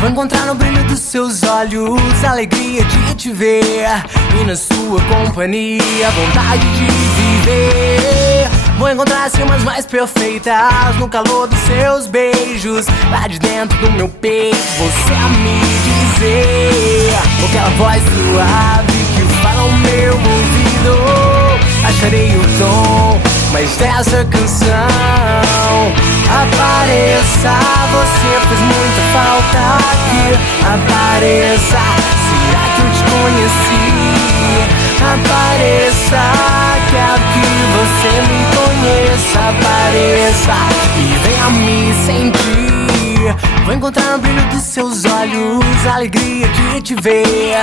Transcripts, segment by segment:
Vou encontrar no brilho dos seus olhos a alegria de te ver, e na sua companhia a vontade de viver. Vou encontrar as rimas mais perfeitas no calor dos seus beijos, lá de dentro do meu peito você a me dizer. Aquela voz suave que fala ao meu ouvido, acharei o tom mas dessa canção. Apareça, você fez muita falta aqui. Apareça, será que eu te conheci? Apareça, quero que você me conheça. Apareça e venha me sentir. Vou encontrar no brilho dos seus olhos a alegria de te ver,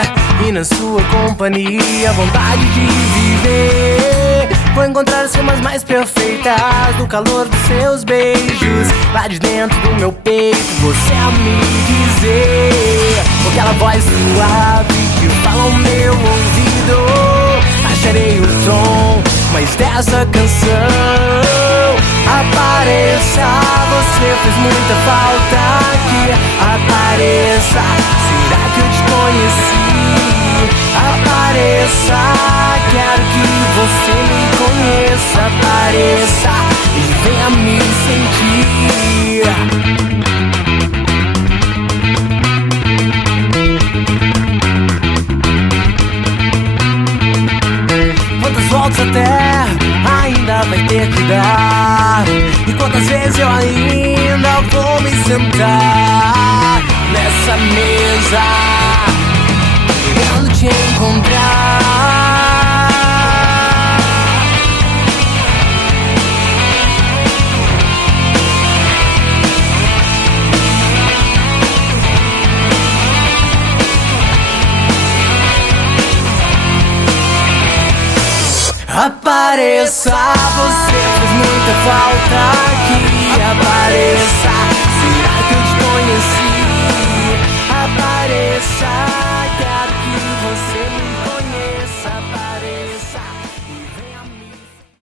e na sua companhia a vontade de viver. Vou encontrar as rimas mais perfeitas no calor dos seus beijos, lá de dentro do meu peito você a me dizer. Aquela voz suave que fala ao meu ouvido, acharei o tom mas dessa canção. Apareça, você fez muita falta aqui. Apareça, será que eu te conheci? Apareça, quero que você me conheça. Apareça e venha me sentir. Quantas voltas até ainda vai ter que dar? E quantas vezes eu ainda vou me sentar nessa mesa querendo te encontrar? Apareça, você fez muita falta aqui. Apareça,